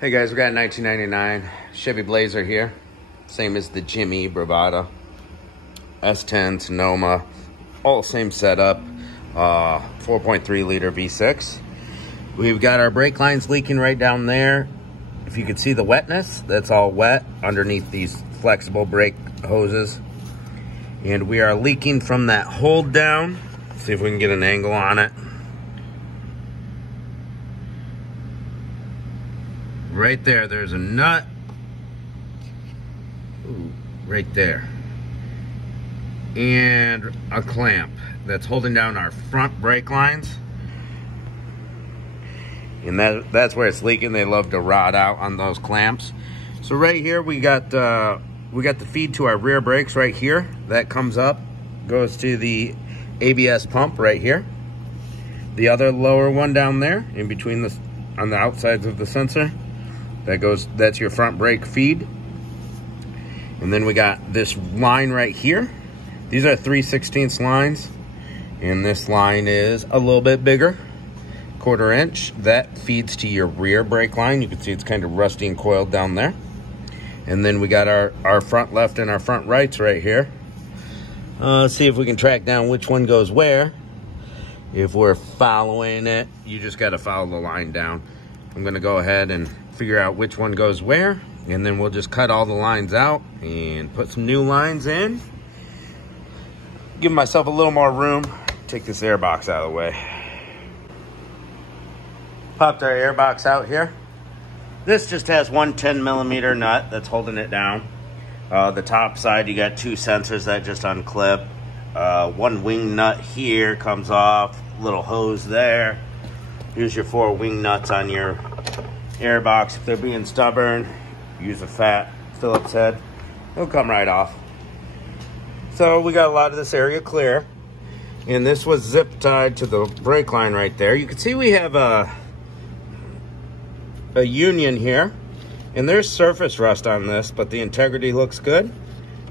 Hey guys, we got a 1999 Chevy Blazer here. Same as the Jimmy Bravada. S10, Sonoma, all same setup. 4.3 liter V6. We've got our brake lines leaking right down there. If you can see the wetness, that's all wet underneath these flexible brake hoses. And we are leaking from that hold down. See if we can get an angle on it. Right there, there's a nut. Ooh, right there. And a clamp that's holding down our front brake lines. And that's where it's leaking. They love to rot out on those clamps. So right here we got the feed to our rear brakes right here. That comes up, goes to the ABS pump right here. The other lower one down there, in between the on the outsides of the sensor, that's your front brake feed. And then we got this line right here. These are 3/16 lines, and this line is a little bit bigger, 1/4 inch. That feeds to your rear brake line. You can see it's kind of rusty and coiled down there. And then we got our front left and our front rights right here. Let's see if we can track down which one goes where. If we're following it, you just got to follow the line down. I'm going to go ahead and figure out which one goes where, and then we'll just cut all the lines out and put some new lines in. Give myself a little more room. Take this air box out of the way. Popped our air box out here. This just has one 10mm nut that's holding it down. The top side, you got 2 sensors that just unclip. One wing nut here comes off, little hose there. Use your 4 wing nuts on your air box. If they're being stubborn, use a fat Phillips head. It'll come right off. So we got a lot of this area clear. And this was zip tied to the brake line right there. You can see we have a union here. And there's surface rust on this, but the integrity looks good.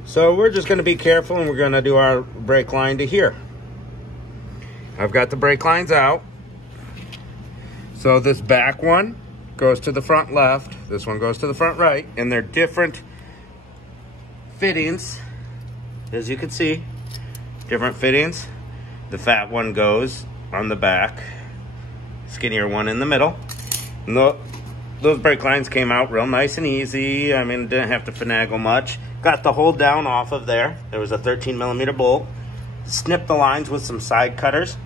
So we're just going to be careful, and we're going to do our brake line to here. I've got the brake lines out. So this back one goes to the front left. This one goes to the front right. And they're different fittings, as you can see. Different fittings. The fat one goes on the back. Skinnier one in the middle. And those brake lines came out real nice and easy. I mean, didn't have to finagle much. Got the hold down off of there. There was a 13mm bolt. Snipped the lines with some side cutters.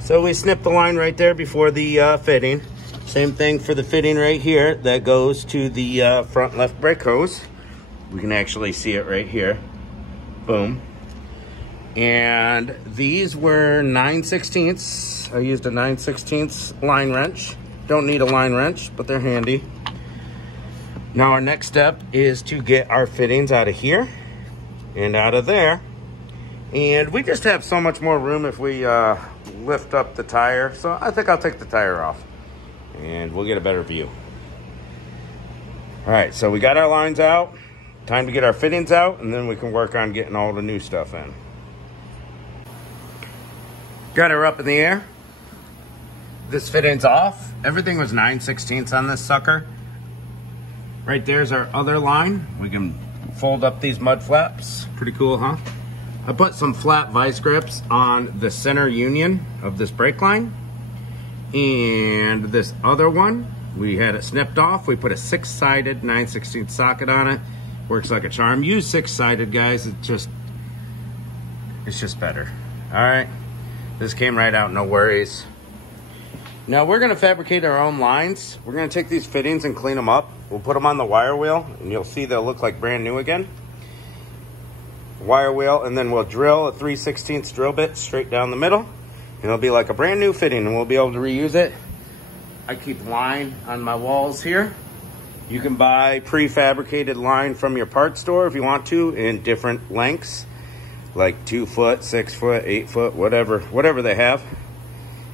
So we snipped the line right there before the fitting. Same thing for the fitting right here. That goes to the front left brake hose. We can actually see it right here. Boom. And these were 9/16. I used a 9/16 line wrench. Don't need a line wrench, but they're handy. Now our next step is to get our fittings out of here and out of there. And we just have so much more room if we lift up the tire. So I think I'll take the tire off and we'll get a better view. All right, so we got our lines out. Time to get our fittings out, and then we can work on getting all the new stuff in. Got her up in the air. This fitting's off. Everything was 9/16 on this sucker. Right there's our other line. We can fold up these mud flaps. Pretty cool, huh? I put some flat vice grips on the center union of this brake line. And this other one, we had it snipped off. We put a 6-sided 9/16 socket on it. Works like a charm. Use 6-sided, guys. It's just better. All right. This came right out, no worries. Now we're gonna fabricate our own lines. We're gonna take these fittings and clean them up. We'll put them on the wire wheel, and you'll see they'll look like brand new again. Wire wheel, and then we'll drill a 3/16 drill bit straight down the middle. And it'll be like a brand new fitting, and we'll be able to reuse it. I keep line on my walls here. You can buy prefabricated line from your parts store if you want to, in different lengths, like 2 foot, 6 foot, 8 foot, whatever they have.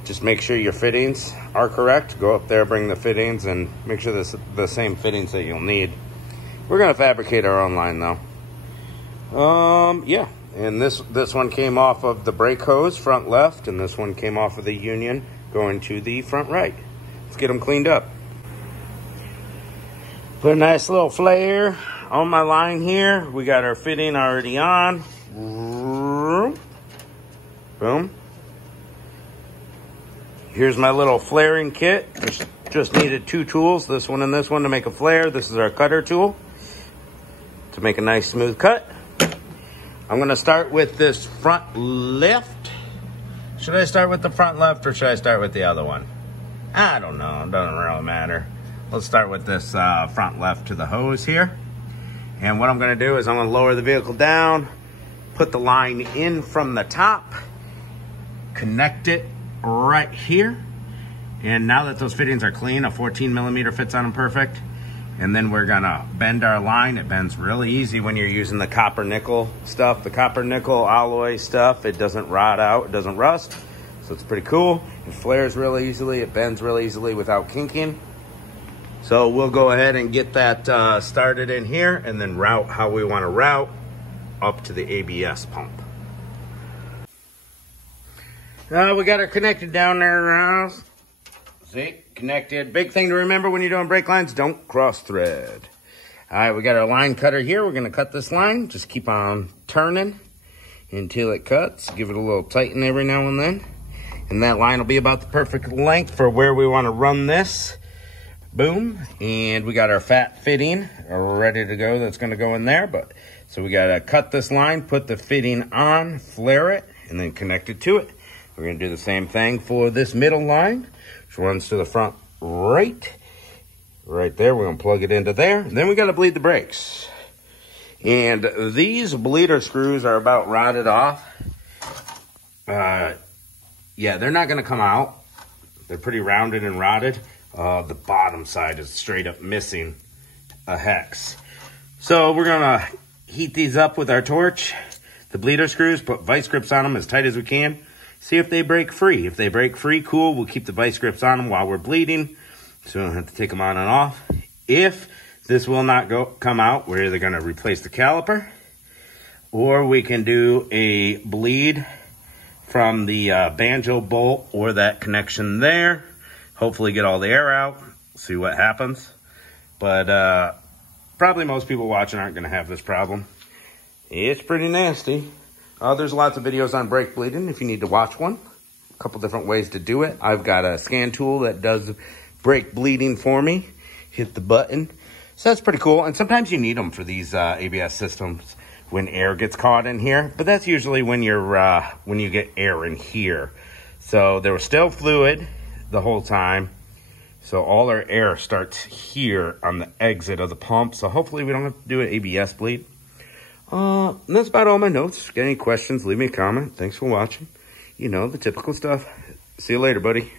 Just make sure your fittings are correct. Go up there, bring the fittings, and make sure this the same fittings that you'll need. We're gonna fabricate our own line though. Yeah, and this one came off of the brake hose front left, and this one came off of the union going to the front right. let's get them cleaned up. Put a nice little flare on my line here. We got our fitting already on. Boom. Here's my little flaring kit. Just needed 2 tools, this one and this one, to make a flare. This is our cutter tool to make a nice smooth cut. I'm gonna start with this front left. Should I start with the front left or should I start with the other one? I don't know, it doesn't really matter. Let's start with this front left to the hose here. And what I'm gonna do is I'm gonna lower the vehicle down, put the line in from the top, connect it right here. And now that those fittings are clean, a 14mm fits on them perfect. And then we're gonna bend our line. It bends really easy when you're using the copper nickel stuff. The copper nickel alloy stuff, it doesn't rot out, it doesn't rust. So it's pretty cool. It flares really easily, it bends really easily without kinking. So we'll go ahead and get that started in here and then route how we wanna route up to the ABS pump. We got her connected down there. See, connected. Big thing to remember when you're doing brake lines, don't cross thread. All right, we got our line cutter here. We're gonna cut this line. Just keep on turning until it cuts. Give it a little tighten every now and then. And that line will be about the perfect length for where we wanna run this. Boom. And we got our fat fitting ready to go. That's gonna go in there. So we gotta cut this line, put the fitting on, flare it, and then connect it to it. We're gonna do the same thing for this middle line, which runs to the front right there. We're gonna plug it into there. And then we gotta bleed the brakes. And these bleeder screws are about rotted off. Yeah, they're not gonna come out. They're pretty rounded and rotted. The bottom side is straight up missing a hex. So we're gonna heat these up with our torch, the bleeder screws, put vice grips on them as tight as we can. See if they break free. If they break free, cool. We'll keep the vice grips on them while we're bleeding, so we don't have to take them on and off. If this will not come out, we're either going to replace the caliper, or we can do a bleed from the banjo bolt or that connection there. Hopefully get all the air out, see what happens. But probably most people watching aren't going to have this problem. It's pretty nasty. There's lots of videos on brake bleeding if you need to watch one. A couple different ways to do it. I've got a scan tool that does brake bleeding for me. Hit the button. So that's pretty cool. And sometimes you need them for these ABS systems when air gets caught in here. But that's usually when you get air in here. So there was still fluid the whole time. So all our air starts here on the exit of the pump. So hopefully we don't have to do an ABS bleed. And that's about all my notes. Got any questions, leave me a comment. Thanks for watching. You know, the typical stuff. See you later, buddy.